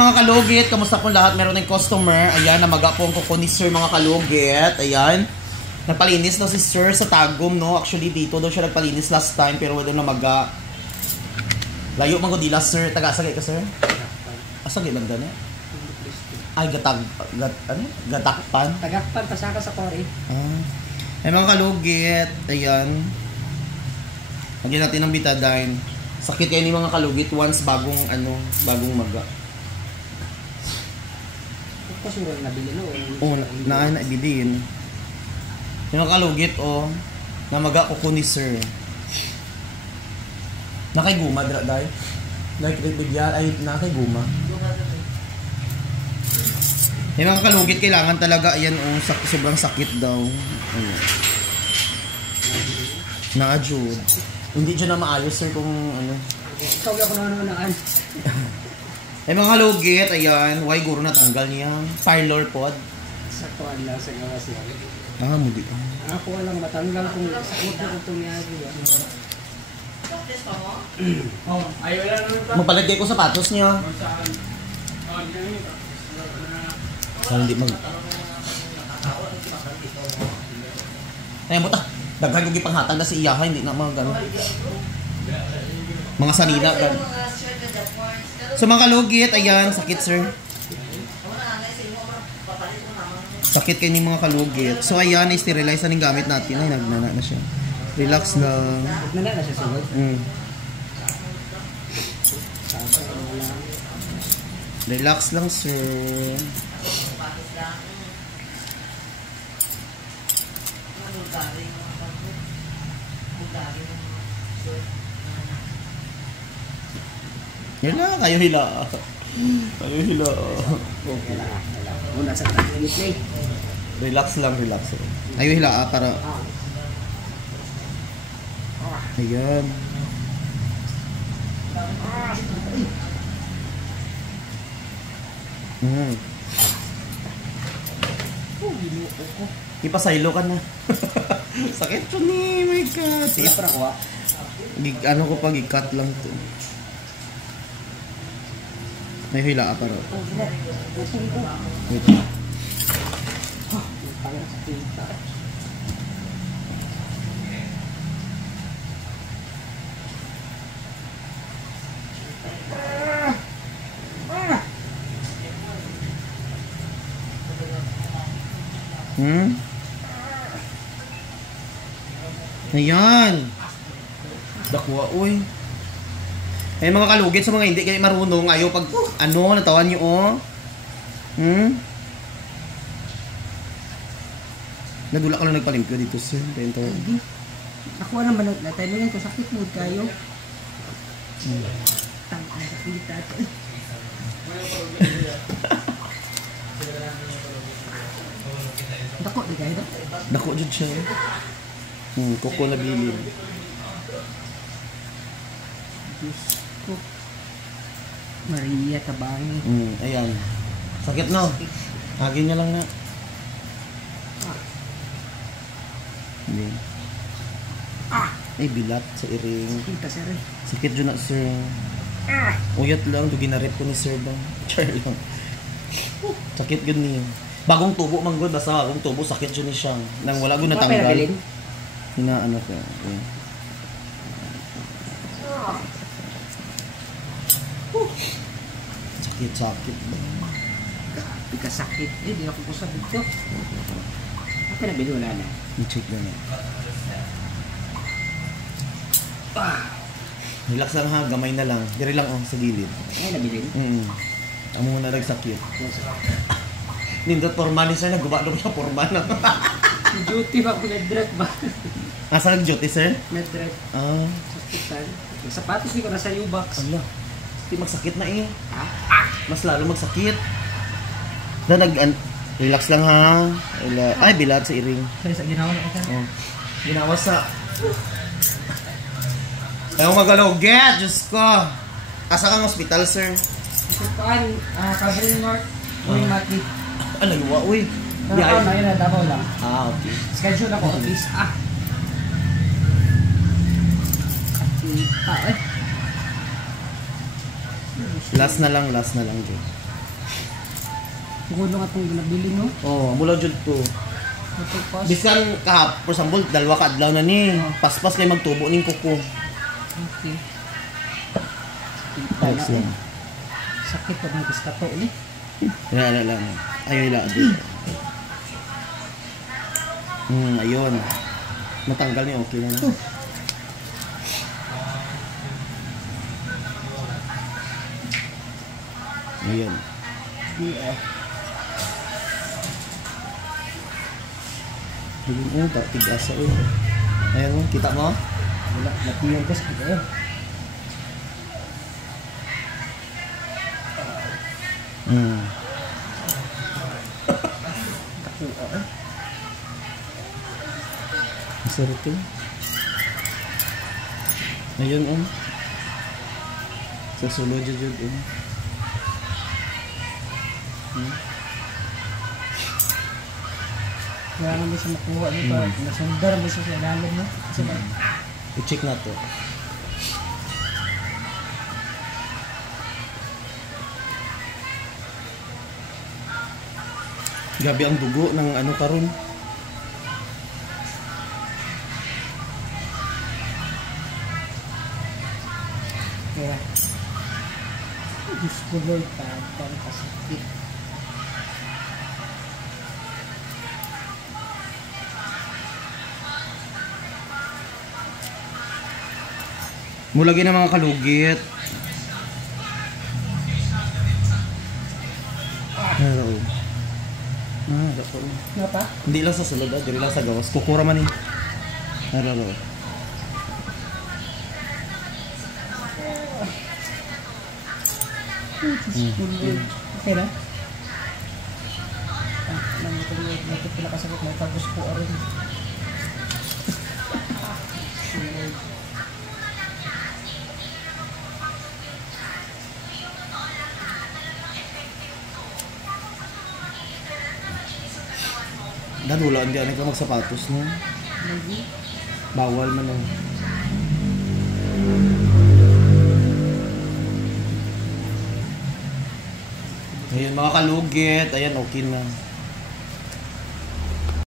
Mga kalugit, kamusta po lahat? Meron ng customer. Ayan, namaga po ang kuko ni Sir mga kalugit. Ayan. Nagpalinis daw si Sir sa Tagum, no? Actually, dito daw siya nagpalinis last time, pero wala namaga. Layo man ko dila, Sir. Taga-asagay ka, Sir? Asagay lang doon, eh? Ay, gatakpan? Tagakpan, pasaka sa kore. Ay, mga kalugit. Ayan. Lagyan natin ng betadine. Sakit kayo ni mga kalugit once bagong maga. Kasurang nabili, no? Oo, naibilin. Yung mga kalugit, namaga kuko ni Sir. Nakay guma, dahil? Nakay guma. Yung mga kalugit, kailangan talaga, ayan, sobrang sakit daw. Ayan. Na-adjud. Hindi dyan na maayos, Sir, kung ano. Ikaw ako naman. Ay, mga kalugit, ayan, why guro natanggal niya? Parlor pod. Sa kuwan lang, sa gawas lang. Mudi. Ako walang matanggal kung sakot na itong niyagi. Magpalit kayo ko sapatos niya. Hindi mag... Ayan, buta. Daghan yung ipanghatag na si Iyaha, hindi na mga gano'n. Mga sanina, gano'n. So mga kalugit, ayan, sakit, Sir. Sakit kayo ni mga kalugit. So ayan, i-sterilize na yung gamit natin. Ay, nagnana na siya. Relax lang. Nagnana na siya sunod? Relax lang, Sir. Yan na, kayo hila. Okay lang. Muna sa takilit na eh. Relax lang. Kayo hila para... Ayan. Ipasaylo ka na. Sakit to ni, my God. Ano ko pag i-cut lang to. May hila para. Wait. Ayan. Dakwa, uy. Eh mga kalugit sa mga hindi kayo marunong, ayaw pag natawan nyo, Nagula ka lang nagpalimpyo dito, Sir. Ako naman natay ko sakit mood kayo. Dako di kayo? Dako jud siya. Kuko na bilin. Maria Tabang. Ayan. Sakit no? Hagin niya lang na. Hindi. Ay, bilat sa iring. Sakit dyan na, Sir. Uyat lang. Ginarip ko ni Sir bang. Char lang. Sakit dyan niya. Bagong tubo man good. Basta bagong tubo. Sakit dyan ni siyang. Nang wala ko natanggal. Hinaano ko. Ayan. Sakit. Sakit. Di ako po sabi ko. Ako na binula na. I-check na na. Relax lang ha. Gamay na lang. Dire lang sa gilid. Ay, nabilin? Amo na nagsakit. Nindot porma ni Sir. Naguba daw siya porma na. Duty ba? Med-drive ba? Asa nag-duty, Sir? Med-drive. Sa hospital. Sapatos di ko nasa U-box. Ala. Di magsakit na eh. Mas lalo magsakit. Relax lang ha. Ay, bilat sa iring. Sa ginawa na ito? Ginawa sa... Ayaw magalugit, Diyos ko. Asa kang hospital, Sir? Saan? Cavern North. Uy, Mati. Luwa, uy. Nakakaw na yun na Davao lang. Okay. Schedule ako at least. Last na lang, Diyos. Tugulo nga itong ginabili no. Oh, mula jud to. Ito pas. Biskan kahap, for example, dalawa ka adlaw na ni. Paspas kay magtubo ning kuko. Okay. Ayos lang. Sakit pa ng biskato ni. Wala lang. Ayaw ila. Ayun. Matanggal niya, okay na. Ayun. Ayun, tigas ako. Ayan mo, kita mo? Wala, natiyong ko sa kaya. Masarap yun. Ayun, sa sulod jud Kaya naman siya makuha dito. Nasundar mo siya sa ilalim no. Kasi ba? I-check na to. Gabi ang dugo ng ano karon. Kaya. Diyos ko Lord, parang kasakit. Mulagi na mga kalugit. Hello. Dako. Nga pa? Hindi lang sa sulod, dili lang sa gawas. Kukura man ni. Hello. Diyos ko Lord. Okay na? Naman ko Lord, natin pala kasakit na tapos ko aron. Dan wala hindi ka magsapatos no. Lagi. Bawal man no. Ayun mga kalugit, ayan okay na.